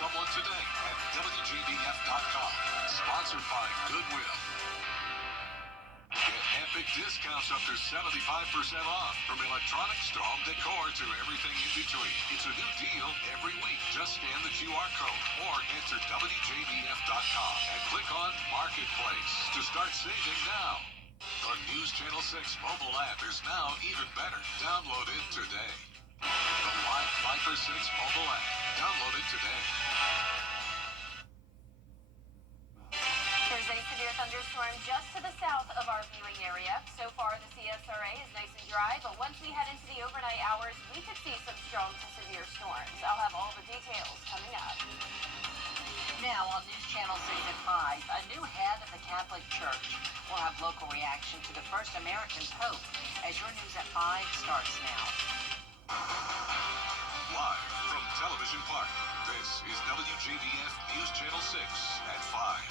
someone today at WJBF.com. Sponsored by Goodwill. Get epic discounts up to 75% off, from electronics to home decor to everything in between. It's a new deal every week. Just scan the QR code or enter WJBF.com and click on Marketplace to start saving now. The News Channel 6 mobile app is now even better. Download it today. The Live Viper 6 mobile app. Download it today. There's a severe thunderstorm just to the south of our viewing area. So far, the CSRA is nice and dry, but once we head into the overnight hours, we could see some strong to severe storms. I'll have all the details coming up. Now on News Channel 6 at 5, a new head of the Catholic Church. We'll have local reaction to the first American Pope as your News at 5 starts now. Live from Television Park, this is WJBF News Channel 6 at 5.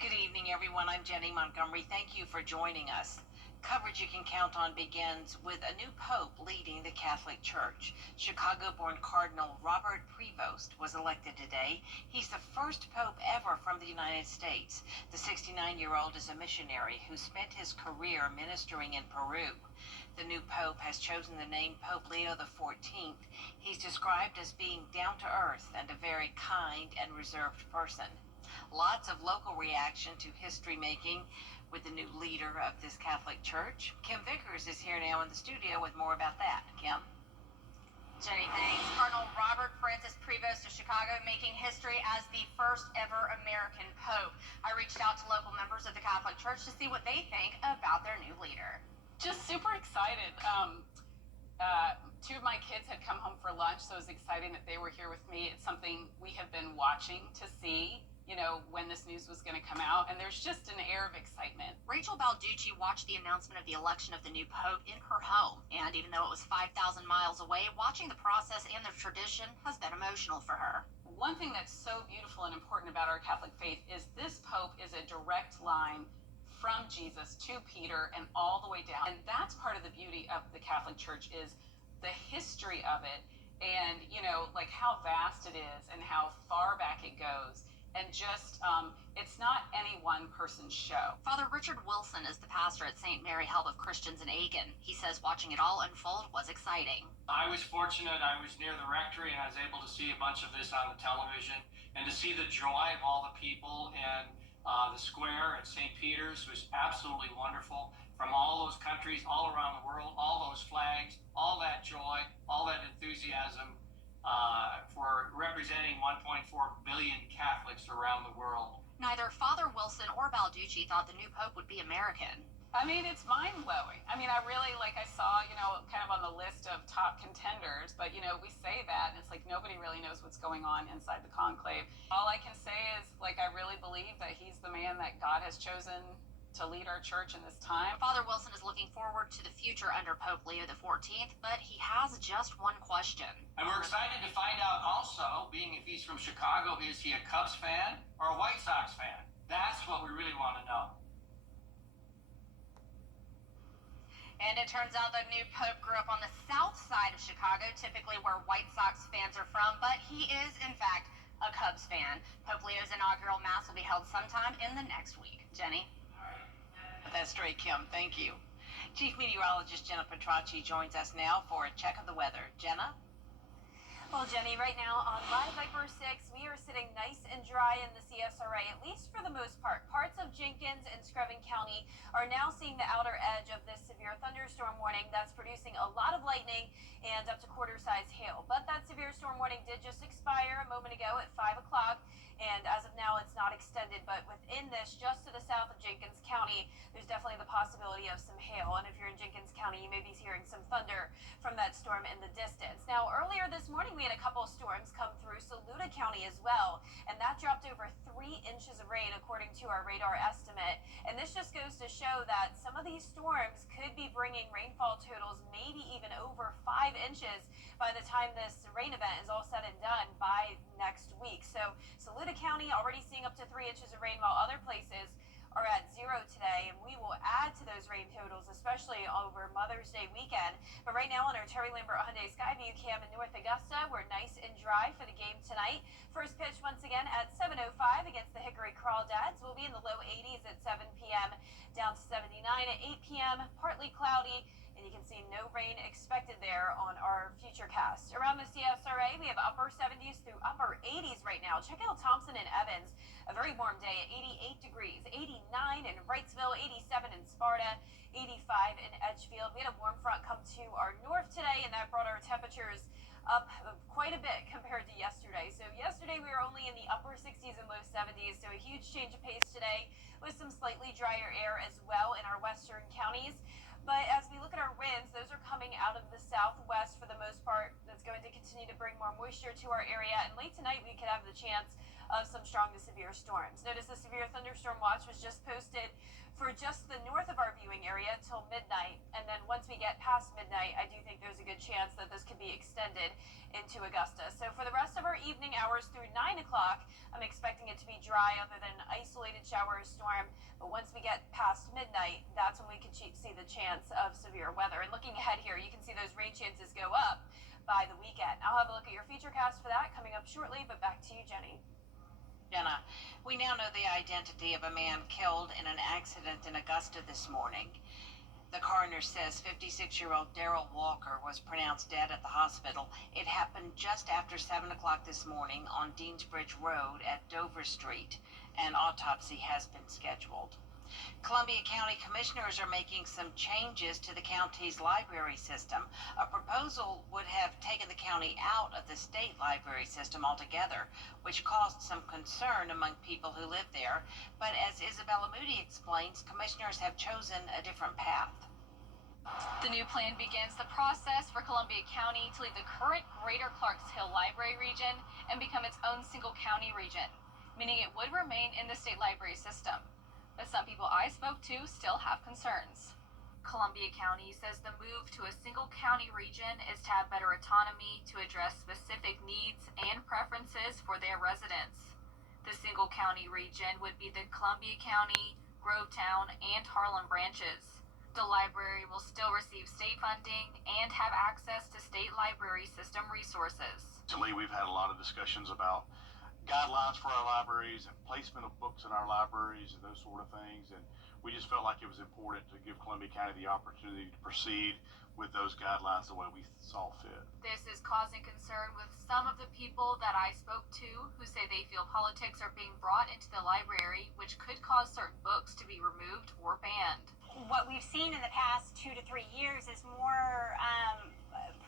Good evening, everyone. I'm Jenny Montgomery. Thank you for joining us. Coverage you can count on begins with a new pope leading the Catholic Church. Chicago-born Cardinal Robert Prevost was elected today. He's the first pope ever from the United States. The 69-year-old is a missionary who spent his career ministering in Peru. The new pope has chosen the name Pope Leo XIV. He's described as being down to earth and a very kind and reserved person. Lots of local reaction to history making with the new leader of this Catholic Church. Kim Vickers is here now in the studio with more about that. Kim? Jenny, thanks. Cardinal Robert Francis Prevost of Chicago making history as the first ever American Pope. I reached out to local members of the Catholic Church to see what they think about their new leader. Just super excited. Two of my kids had come home for lunch, so it was exciting that they were here with me. It's something we have been watching to see, when this news was going to come out, and there's just an air of excitement. Rachel Balducci watched the announcement of the election of the new pope in her home, and even though it was 5,000 miles away, watching the process and the tradition has been emotional for her. One thing that's so beautiful and important about our Catholic faith is this pope is a direct line from Jesus to Peter and all the way down. And that's part of the beauty of the Catholic Church is the history of it, and like how vast it is and how far back it goes. And just, it's not any one person's show. Father Richard Wilson is the pastor at St. Mary Help of Christians in Aiken. He says watching it all unfold was exciting. I was fortunate. I was near the rectory and I was able to see a bunch of this on the television, and to see the joy of all the people in the square at St. Peter's was absolutely wonderful. From all those countries, all around the world, all those flags, all that joy, all that enthusiasm. For representing 1.4 billion Catholics around the world. Neither Father Wilson or Balducci thought the new pope would be American. I mean, it's mind-blowing. I mean, I really, I saw, kind of on the list of top contenders, but, we say that, and it's like nobody really knows what's going on inside the conclave. All I can say is, I really believe that he's the man that God has chosen to lead our church in this time. Father Wilson is looking forward to the future under Pope Leo XIV, but he has just one question. And we're excited to find out also, being if he's from Chicago, is he a Cubs fan or a White Sox fan? That's what we really want to know. And it turns out the new pope grew up on the south side of Chicago, typically where White Sox fans are from, but he is, in fact, a Cubs fan. Pope Leo's inaugural mass will be held sometime in the next week. Jenny? That's straight, Kim. Thank you. Chief Meteorologist Jenna Petracci joins us now for a check of the weather. Jenna? Well, Jenny, right now on Live Viper 6, we are sitting nice and dry in the CSRA, at least for the most part. Parts of Jenkins and Screven County are now seeing the outer edge of this severe thunderstorm warning that's producing a lot of lightning and up to quarter-size hail. But that severe storm warning did just expire a moment ago at 5 o'clock, and as of now, it's not extended. But within this, just to the south of Jenkins County, there's definitely the possibility of some hail. And if you're in Jenkins County, you may be hearing some thunder from that storm in the distance. Now, earlier this morning, we had a couple of storms come through Saluda County as well, and that dropped over 3 inches of rain according to our radar estimate. And this just goes to show that some of these storms could be bringing rainfall totals maybe even over 5 inches by the time this rain event is all said and done by next week. So Saluda County already seeing up to 3 inches of rain, while other places are at 0 today, and we will add to those rain totals, especially over Mother's Day weekend. But right now on our Terry Lambert Hyundai Skyview cam in North Augusta, we're nice and dry for the game tonight. First pitch once again at 7:05 against the Hickory Crawdads. We'll be in the low 80s at 7 p.m. down to 79 at 8 p.m. Partly cloudy, and you can see no rain expected there on our futurecast. Around the CSRA, we have upper 70s through upper 80s right now. Check out Thompson and Evans. A very warm day at 88 degrees, 89 in Wrightsville, 87 in Sparta, 85 in Edgefield. We had a warm front come to our north today, and that brought our temperatures up quite a bit compared to yesterday. So yesterday we were only in the upper 60s and low 70s, so a huge change of pace today with some slightly drier air as well in our western counties. But as we look at our winds, those are coming out of the southwest for the most part. That's going to continue to bring more moisture to our area, and late tonight we could have the chance of some strong to severe storms. Notice the severe thunderstorm watch was just posted for just the north of our viewing area until midnight, and then once we get past midnight, I do think there's a good chance that this could be extended into Augusta. So for the rest of our evening hours through 9 o'clock, I'm expecting it to be dry other than an isolated shower or storm, but once we get past midnight, that's when we could see the chance of severe weather. And looking ahead here, you can see those rain chances go up by the weekend. I'll have a look at your futurecast for that coming up shortly, but back to you, Jenny. Jenna, we now know the identity of a man killed in an accident in Augusta this morning. The coroner says 56-year-old Darrell Walker was pronounced dead at the hospital. It happened just after 7 o'clock this morning on Deansbridge Road at Dover Street. An autopsy has been scheduled. Columbia County commissioners are making some changes to the county's library system. A proposal would have taken the county out of the state library system altogether, which caused some concern among people who live there. But as Isabella Moody explains, commissioners have chosen a different path. The new plan begins the process for Columbia County to leave the current Greater Clarks Hill Library region and become its own single county region, meaning it would remain in the state library system. But some people I spoke to still have concerns. Columbia County says the move to a single county region is to have better autonomy to address specific needs and preferences for their residents. The single county region would be the Columbia County, Grovetown, and Harlem branches. The library will still receive state funding and have access to state library system resources. Recently, we've had a lot of discussions about guidelines for our libraries and placement of books in our libraries and those sort of things, and we just felt like it was important to give Columbia County the opportunity to proceed with those guidelines the way we saw fit. This is causing concern with some of the people that I spoke to who say they feel politics are being brought into the library, which could cause certain books to be removed or banned. What we've seen in the past 2 to 3 years is more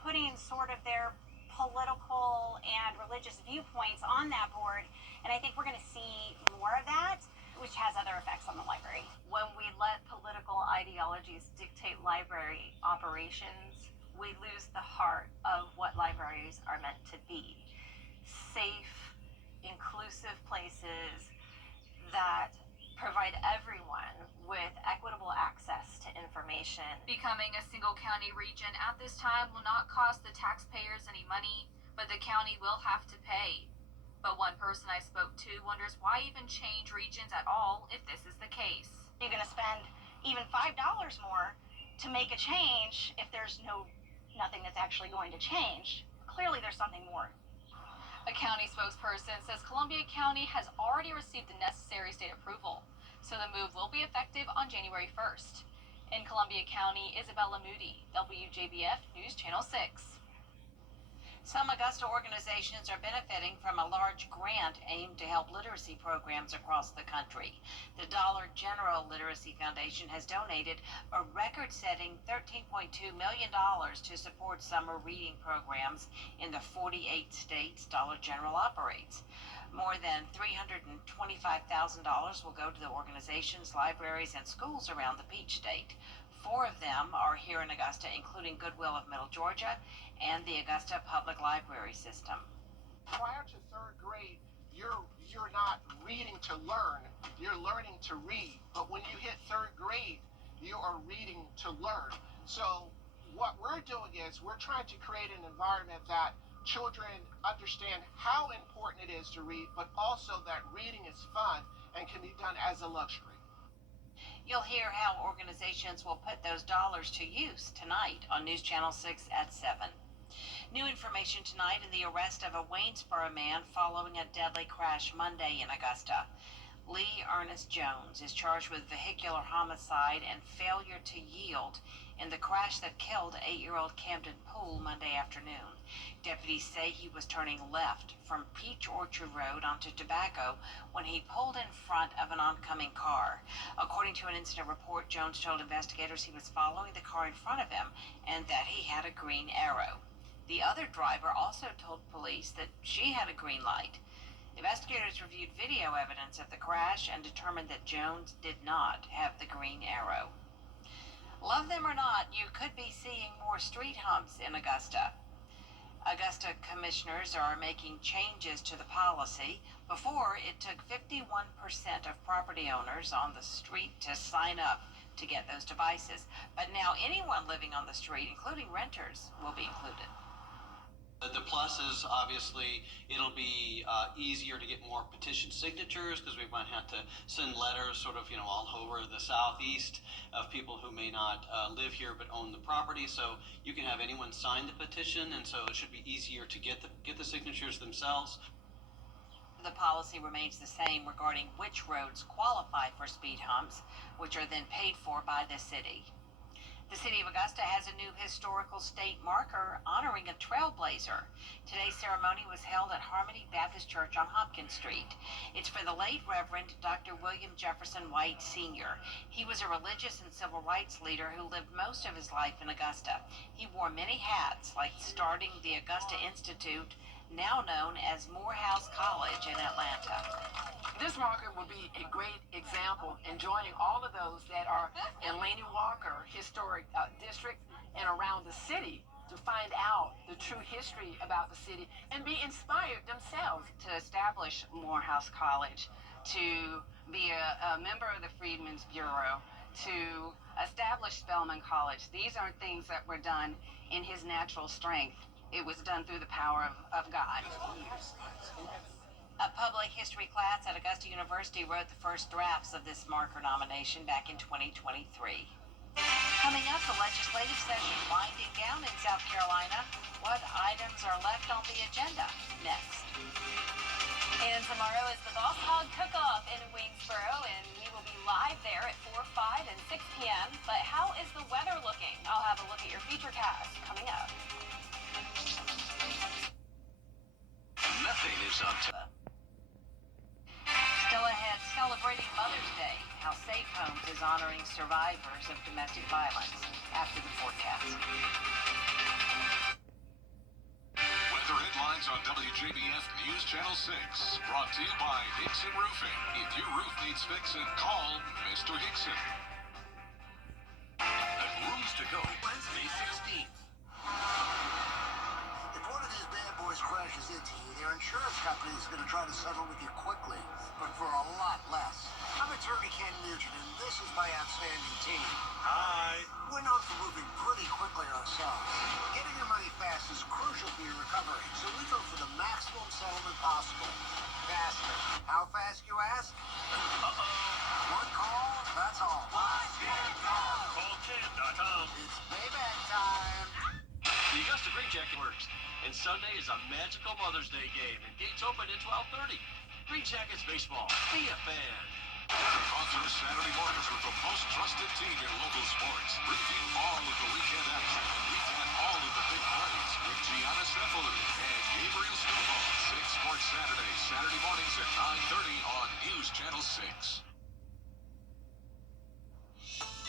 putting sort of their political and religious viewpoints on that board, and I think we're going to see more of that, which has other effects on the library. When we let political ideologies dictate library operations, we lose the heart of what libraries are meant to be. Safe, inclusive places that provide everyone with equitable access to information. Becoming a single county region at this time will not cost the taxpayers any money, but the county will have to pay. But one person I spoke to wonders why even change regions at all if this is the case. You're going to spend even $5 more to make a change if there's nothing that's actually going to change. Clearly there's something more. A county spokesperson says Columbia County has already received the necessary state approval, so the move will be effective on January 1st. In Columbia County, Isabella Moody, WJBF News Channel 6. Some Augusta organizations are benefiting from a large grant aimed to help literacy programs across the country. The Dollar General Literacy Foundation has donated a record-setting $13.2 million to support summer reading programs in the 48 states Dollar General operates. More than $325,000 will go to the organization's libraries and schools around the Peach State. 4 of them are here in Augusta, including Goodwill of Middle Georgia and the Augusta Public Library System. Prior to 3rd grade, you're not reading to learn, you're learning to read. But when you hit 3rd grade, you are reading to learn. So what we're doing is we're trying to create an environment that children understand how important it is to read, but also that reading is fun and can be done as a luxury. You'll hear how organizations will put those dollars to use tonight on News Channel 6 at 7. New information tonight in the arrest of a Waynesboro man following a deadly crash Monday in Augusta. Lee Ernest Jones is charged with vehicular homicide and failure to yield in the crash that killed 8-year-old Camden Poole Monday afternoon. Deputies say he was turning left from Peach Orchard Road onto Tobacco when he pulled in front of an oncoming car. According to an incident report, Jones told investigators he was following the car in front of him and that he had a green arrow. The other driver also told police that she had a green light. Investigators reviewed video evidence of the crash and determined that Jones did not have the green arrow. Love them or not, you could be seeing more street humps in Augusta. Augusta commissioners are making changes to the policy. Before, it took 51% of property owners on the street to sign up to get those devices. But now anyone living on the street, including renters, will be included. The plus is obviously it'll be easier to get more petition signatures because we might have to send letters sort of, all over the southeast of people who may not live here but own the property. So you can have anyone sign the petition, and so it should be easier to get the signatures themselves. The policy remains the same regarding which roads qualify for speed humps, which are then paid for by the city. The city of Augusta has a new historical state marker honoring a trailblazer. Today's ceremony was held at Harmony Baptist Church on Hopkins Street. It's for the late Reverend Dr. William Jefferson White Sr. He was a religious and civil rights leader who lived most of his life in Augusta. He wore many hats, like starting the Augusta Institute, now known as Morehouse College in Atlanta. This marker will be a great example in joining all of those that are in Laney Walker Historic District and around the city to find out the true history about the city and be inspired themselves. To establish Morehouse College, to be a member of the Freedmen's Bureau, to establish Spelman College, these aren't things that were done in his natural strength. It was done through the power of God. A public history class at Augusta University wrote the first drafts of this marker nomination back in 2023. Coming up, the legislative session winding down in South Carolina. What items are left on the agenda? Next. And tomorrow is the Boss Hog Cook-Off in Waynesboro, and we will be live there at 4, 5, and 6 p.m. But how is the weather looking? I'll have a look at your featurecast coming up. Methane is on top. Still ahead, celebrating Mother's Day. How Safe Homes is honoring survivors of domestic violence. After the forecast. Weather headlines on WJBF News Channel 6. Brought to you by Hickson Roofing. If your roof needs fixing, call Mr. Hickson. At Rooms to Go, Wednesday 16th. If one of these bad boys crashes into you, their insurance company is going to try to settle with you quickly, but for a lot less. I'm attorney Ken Nugent, and this is my outstanding team. Hi. We're known for moving pretty quickly ourselves. Getting your money fast is crucial for your recovery, so we go for the maximum settlement possible. Faster. How fast, you ask? One call, that's all. Call Ken.com. It's payback time. The Augusta Green Jacket works, and Sunday is a magical Mother's Day game, and gates open at 12:30. Green Jackets baseball. Be a fan. On your Saturday mornings with the most trusted team in local sports. Preview all of the weekend action and recap all of the big plays with Gianna Cephalou and Gabriel Snowball. 6 Sports Saturday, Saturday mornings at 9:30 on News Channel 6.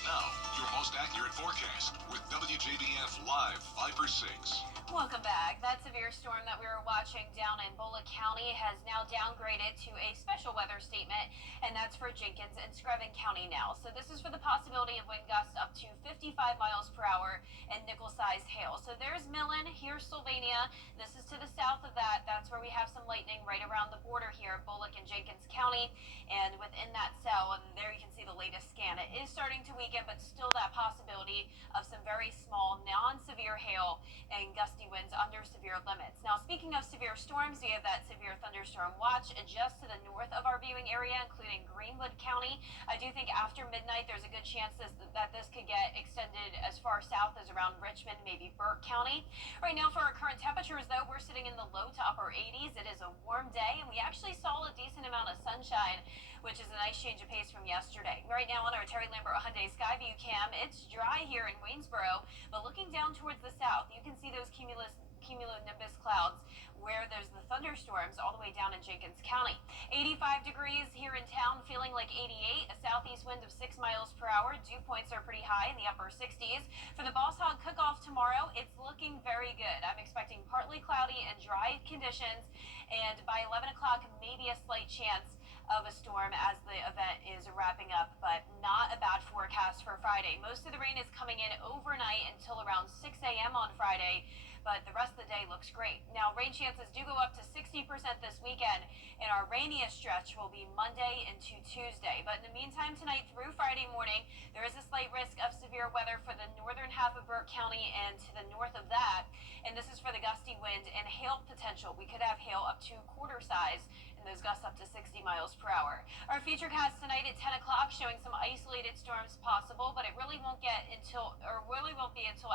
Now, your most accurate forecast with WJBF Live Viper 6. Welcome back. That severe storm that we were watching down in Bullock County has now downgraded to a special weather statement, and that's for Jenkins and Screven County now. So this is for the possibility of wind gusts up to 55 miles per hour and nickel-sized hail. So there's Millen, here's Sylvania. This is to the south of that. That's where we have some lightning right around the border here, Bullock and Jenkins County. And within that cell, and there you can see the latest scan, it is starting to weaken, but still that possibility of some very small, non-severe severe hail and gusty winds under severe limits. Now, speaking of severe storms, we have that severe thunderstorm watch just to the north of our viewing area, including Greenwood County. I do think after midnight, there's a good chance that this could get extended as far south as around Richmond, maybe Burke County. Right now, for our current temperatures, though, we're sitting in the low to upper 80s. It is a warm day, and we actually saw a decent amount of sunshine, which is a nice change of pace from yesterday. Right now on our Terry Lambert Hyundai Skyview cam, it's dry here in Waynesboro, but looking down towards the south, you can see those cumulonimbus clouds where there's the thunderstorms all the way down in Jenkins County. 85 degrees here in town, feeling like 88, a southeast wind of 6 miles per hour. Dew points are pretty high in the upper 60s. For the Boss Hog Cook-Off tomorrow, it's looking very good. I'm expecting partly cloudy and dry conditions, and by 11 o'clock, maybe a slight chance of a storm as the event is wrapping up, but not a bad forecast for Friday. Most of the rain is coming in overnight until around 6 a.m. on Friday, but the rest of the day looks great. Now, rain chances do go up to 60% this weekend, and our rainiest stretch will be Monday into Tuesday. But in the meantime, tonight through Friday morning, there is a slight risk of severe weather for the northern half of Burke County and to the north of that, and this is for the gusty wind and hail potential. We could have hail up to quarter size, and those gusts up to 60 miles per hour. Our futurecast tonight at 10 o'clock showing some isolated storms possible, but it really won't be until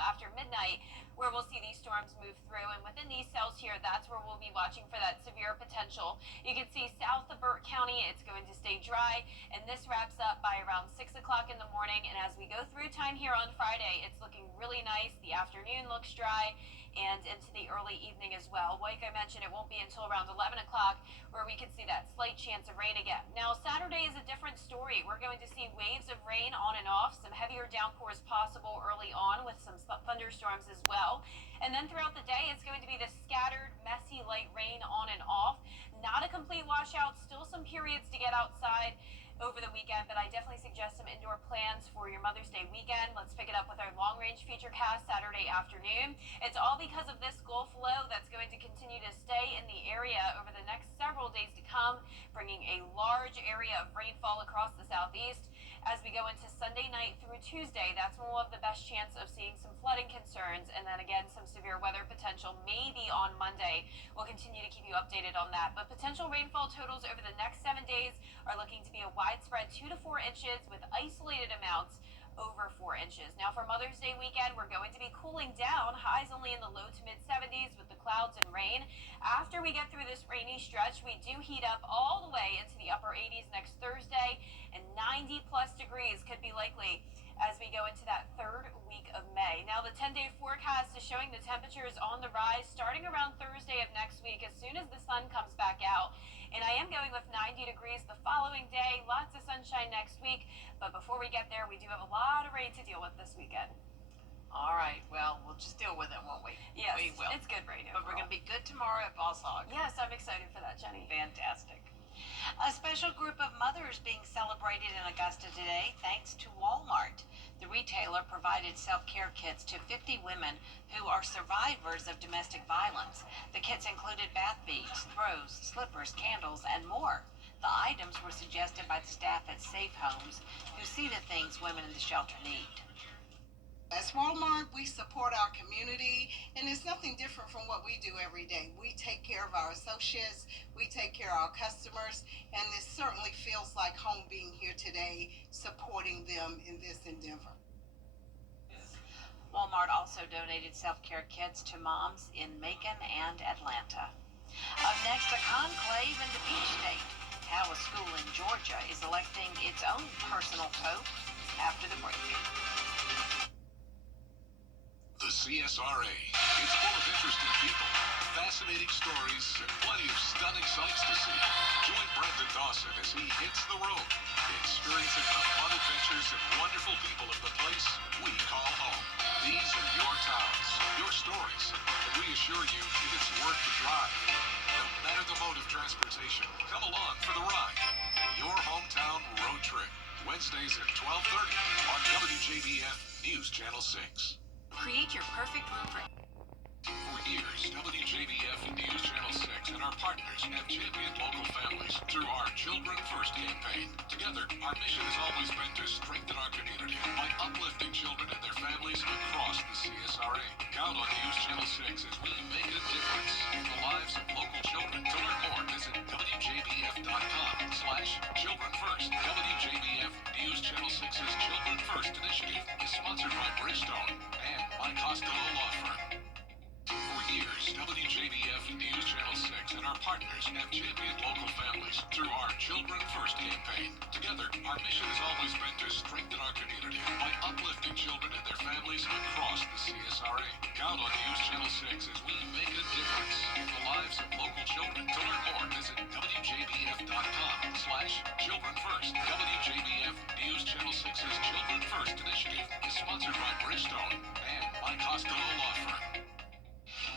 after midnight where we'll see these storms move through. And within these cells here, that's where we'll be watching for that severe potential. You can see south of Burke County, it's going to stay dry, and this wraps up by around 6 o'clock in the morning. And as we go through time here on Friday, it's looking really nice. The afternoon looks dry, and into the early evening as well. Like I mentioned, it won't be until around 11 o'clock where we could see that slight chance of rain again. Now, Saturday is a different story. We're going to see waves of rain on and off, some heavier downpours possible early on with some thunderstorms as well. And then throughout the day, it's going to be the scattered, messy, light rain on and off. Not a complete washout, still some periods to get outside over the weekend, but I definitely suggest some indoor plans for your Mother's Day weekend. Let's pick it up with our long-range featurecast Saturday afternoon. It's all because of this Gulf low that's going to continue to stay in the area over the next several days to come, bringing a large area of rainfall across the southeast. As we go into Sunday night through Tuesday, that's when we'll have the best chance of seeing some flooding concerns, and then again some severe weather potential maybe on Monday. We'll continue to keep you updated on that, but potential rainfall totals over the next 7 days are looking to be a widespread 2 to 4 inches with isolated amounts over 4 inches. Now, for Mother's Day weekend, we're going to be cooling down, highs only in the low to mid 70s with the clouds and rain. After we get through this rainy stretch, we do heat up all the way into the upper 80s next Thursday, and 90 plus degrees could be likely as we go into that third week of May. Now, the 10-day forecast is showing the temperatures on the rise starting around Thursday of next week as soon as the sun comes back out. And I am going with 90 degrees the following day, lots of sunshine next week. But before we get there, we do have a lot of rain to deal with this weekend. All right, well, we'll just deal with it, won't we? Yes, we will. It's good rain. But we're going to be good tomorrow at Boss Hog. Yes, I'm excited for that, Jenny. Fantastic. A special group of mothers being celebrated in Augusta today thanks to Walmart. The retailer provided self-care kits to 50 women who are survivors of domestic violence. The kits included bath beads, throws, slippers, candles, and more. The items were suggested by the staff at Safe Homes who see the things women in the shelter need. As Walmart, we support our community, and it's nothing different from what we do every day. We take care of our associates, we take care of our customers, and it certainly feels like home being here today, supporting them in this endeavor. Walmart also donated self-care kits to moms in Macon and Atlanta. Up next, a conclave in the Peach State. How a school in Georgia is electing its own personal pope after the break. The CSRA. It's full of interesting people, fascinating stories, and plenty of stunning sights to see. Join Brendan Dawson as he hits the road, experiencing the fun adventures and wonderful people of the place we call home. These are your towns, your stories, and we assure you it's worth the drive. No matter the mode of transportation, come along for the ride. Your hometown road trip. Wednesdays at 12:30 on WJBF News Channel 6. Create your perfect room for... For years, WJBF and News Channel 6 and our partners have championed local families through our Children First campaign. Together, our mission has always been to strengthen our community by uplifting children and their families across the CSRA. God Count on News Channel 6 as we make a difference in the lives of local children. To learn more, visit WJBF.com/Children First. WJBF News Channel 6's Children First initiative is sponsored by Bridgestone and by Costello Law Firm. For years, WJBF News Channel 6 and our partners have championed local families through our Children First campaign. Together, our mission has always been to strengthen our community by uplifting children and their families across the CSRA. Count on News Channel 6 as we make a difference in the lives of local children. To learn more, visit WJBF.com/Children First. WJBF News Channel 6's Children First initiative is sponsored by Bridgestone and by Costello Law Firm.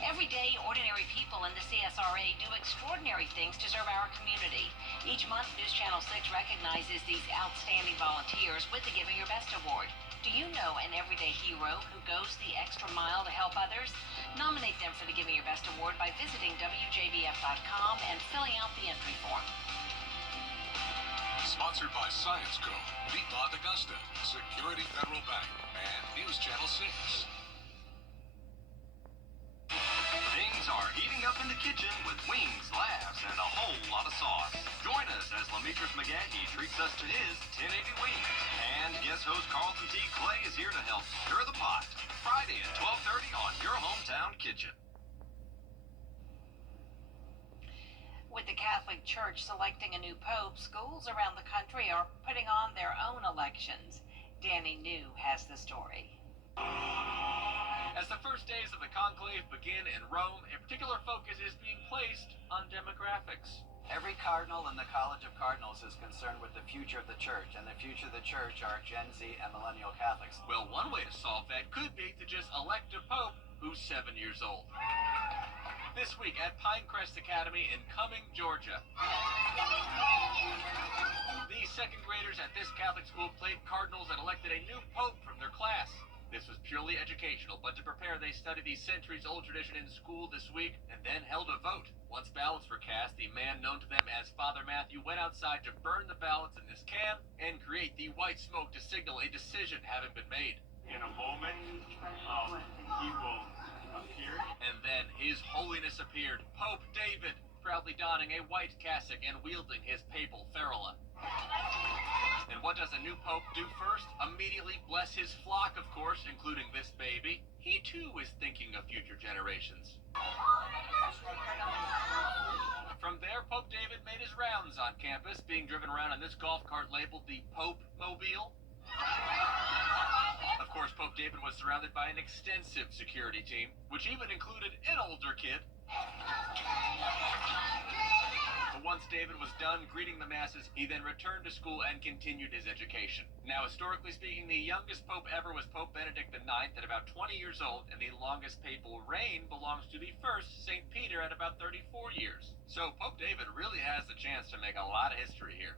Every day, ordinary people in the CSRA do extraordinary things to serve our community. Each month, News Channel 6 recognizes these outstanding volunteers with the Giving Your Best Award. Do you know an everyday hero who goes the extra mile to help others? Nominate them for the Giving Your Best Award by visiting WJBF.com and filling out the entry form. Sponsored by Science Co., Piedmont Augusta, Security Federal Bank, and News Channel 6. Things are heating up in the kitchen with wings, laughs, and a whole lot of sauce. Join us as Lamitris McGahee treats us to his 1080 wings. And guest host Carlton T. Clay is here to help stir the pot. Friday at 12:30 on Your Hometown Kitchen. With the Catholic Church selecting a new pope, schools around the country are putting on their own elections. Danny New has the story. As the first days of the conclave begin in Rome, a particular focus is being placed on demographics. Every cardinal in the College of Cardinals is concerned with the future of the church, and the future of the church are Gen Z and millennial Catholics. Well, one way to solve that could be to just elect a pope who's 7 years old. This week at Pinecrest Academy in Cumming, Georgia. These second graders at this Catholic school played cardinals and elected a new pope from their class. This was purely educational, but to prepare, they studied the centuries-old tradition in school this week and then held a vote. Once ballots were cast, the man known to them as Father Matthew went outside to burn the ballots in this can and create the white smoke to signal a decision having been made. In a moment, he will appear. And then His Holiness appeared, Pope David, proudly donning a white cassock and wielding his papal ferula. And what does a new pope do first? Immediately bless his flock, of course, including this baby. He too is thinking of future generations. From there, Pope David made his rounds on campus, being driven around in this golf cart labeled the Pope Mobile. Of course, Pope David was surrounded by an extensive security team, which even included an older kid. But once David was done greeting the masses, he then returned to school and continued his education. Now, historically speaking, the youngest pope ever was Pope Benedict IX at about 20 years old, and the longest papal reign belongs to the first, St. Peter, at about 34 years. So Pope David really has the chance to make a lot of history here.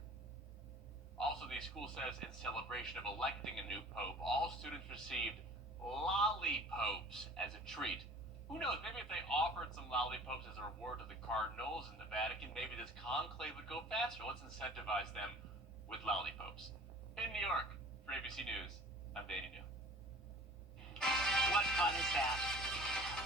Also, the school says in celebration of electing a new pope, all students received lollipops as a treat. Who knows, maybe if they offered some lollipops as a reward to the cardinals and the Vatican, maybe this conclave would go faster. Let's incentivize them with lollipops. In New York, for ABC News, I'm Danny New. What fun is that?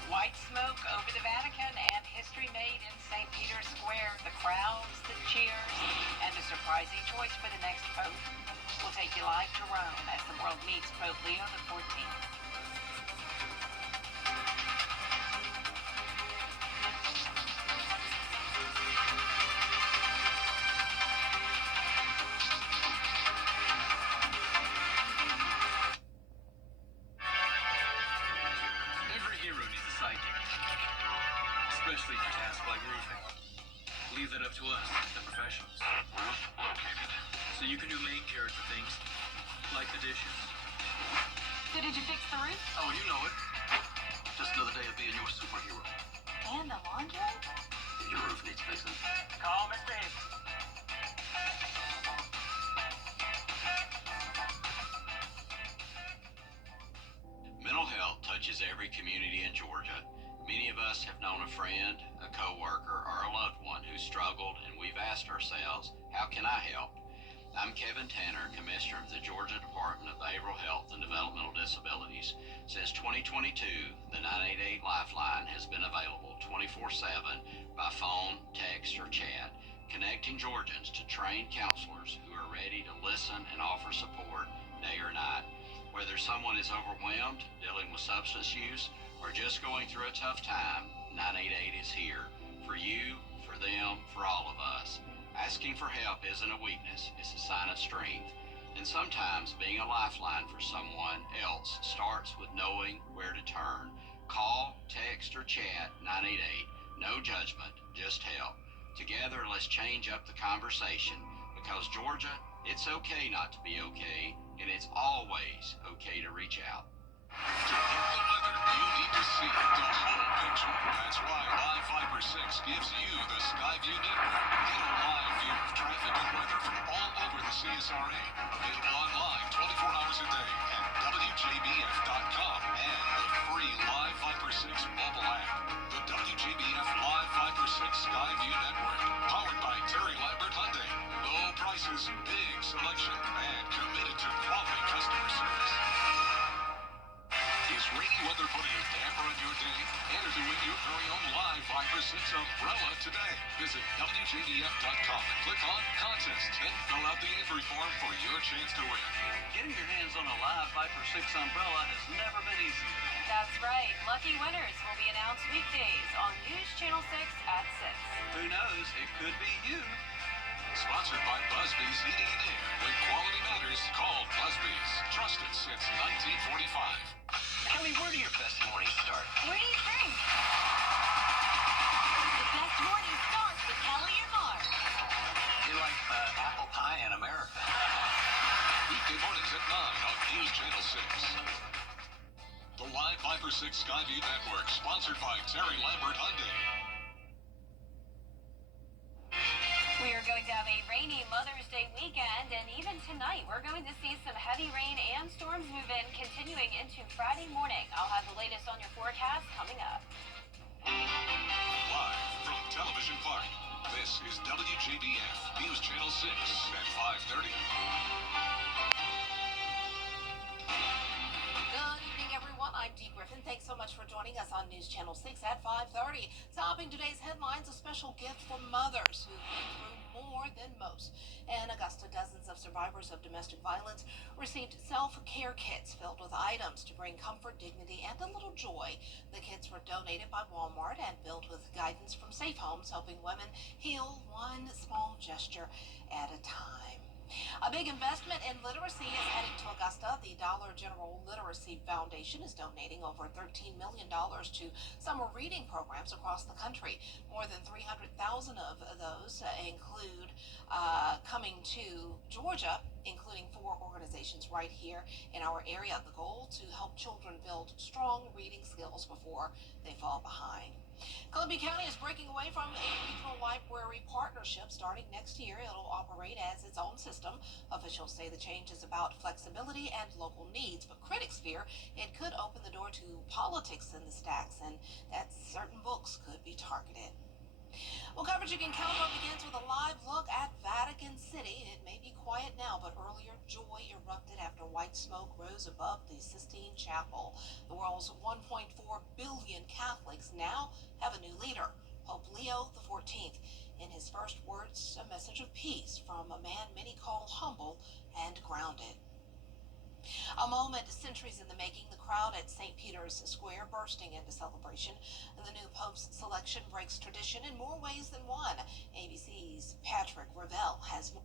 White smoke over the Vatican and history made in St. Peter's Square. The crowds, the cheers, and a surprising choice for the next pope. We'll take you live to Rome as the world meets Pope Leo XIV. Especially for tasks like roofing. Leave that up to us, the professionals. Roof located. So you can do main character things, like the dishes. So did you fix the roof? Oh, you know it. Just another day of being your superhero. And the laundry? Your roof needs fixing. Call Mr. Hicks. Mental health touches every community in Georgia. Many of us have known a friend, a coworker, or a loved one who struggled, and we've asked ourselves, how can I help? I'm Kevin Tanner, Commissioner of the Georgia Department of Behavioral Health and Developmental Disabilities. Since 2022, the 988 Lifeline has been available 24/7 by phone, text, or chat, connecting Georgians to trained counselors who are ready to listen and offer support day or night. Whether someone is overwhelmed, dealing with substance use, or just going through a tough time, 988 is here for you, for them, for all of us. Asking for help isn't a weakness, it's a sign of strength. And sometimes being a lifeline for someone else starts with knowing where to turn. Call, text, or chat 988. No judgment, just help. Together, let's change up the conversation, because Georgia, it's okay not to be okay, and it's always okay to reach out. To get the weather, you need to see the whole picture. That's why Live Viper 6 gives you the Skyview Network. Get a live view of traffic and weather from all over the CSRA. Available online 24 hours a day at WJBF.com and the free Live Viper 6 mobile app. The WJBF Live Viper 6 Skyview Network. Powered by Terry Lambert Hyundai. Low prices, big selection, and committed to quality customer service. Is rainy weather putting a damper on your day? Enter to win your very own Live Viper 6 umbrella today. Visit WJBF.com and click on Contests. Then fill out the entry form for your chance to win. Getting your hands on a Live Viper 6 umbrella has never been easier. That's right. Lucky winners will be announced weekdays on News Channel 6 at 6. Who knows? It could be you. Sponsored by Busby's Heating and Air. When quality matters, call Busby's. Trusted since 1945. Kelly, where do your best mornings start? Where do you think? The best morning starts with Kelly and Mark. You're like apple pie in America. Weekday mornings at 9 on News Channel 6. The Live Viper 6 Skyview Network, sponsored by Terry Lambert Hyundai. We are going to have a rainy Mother's Day weekend, and even tonight we're going to see some heavy rain and storms move in, continuing into Friday morning. I'll have the latest on your forecast coming up. Live from Television Park, this is WJBF News Channel 6 at 5:30. Good evening, everyone. I'm Dee Griffin. Thanks so much for joining us on News Channel 6 at 5:30. Topping today's headlines, a special gift for mothers who've been through more than most. In Augusta, dozens of survivors of domestic violence received self-care kits filled with items to bring comfort, dignity, and a little joy. The kits were donated by Walmart and filled with guidance from Safe Homes, helping women heal one small gesture at a time. A big investment in literacy is heading to Augusta. The Dollar General Literacy Foundation is donating over $13 million to summer reading programs across the country. More than 300,000 of those include coming to Georgia, including 4 organizations right here in our area. The goal to help children build strong reading skills before they fall behind. Columbia County is breaking away from a regional library partnership starting next year. It'll operate as its own system. Officials say the change is about flexibility and local needs, but critics fear it could open the door to politics in the stacks and that certain books could be targeted. Well, coverage you can count on begins with a live look at Vatican City. It may be quiet now, but earlier joy erupted after white smoke rose above the Sistine Chapel. The world's 1.4 billion Catholics now have a new leader, Pope Leo XIV. In his first words, a message of peace from a man many call humble and grounded. A moment centuries in the making, the crowd at St. Peter's Square bursting into celebration. And the new Pope's selection breaks tradition in more ways than one. ABC's Patrick Ravel has more.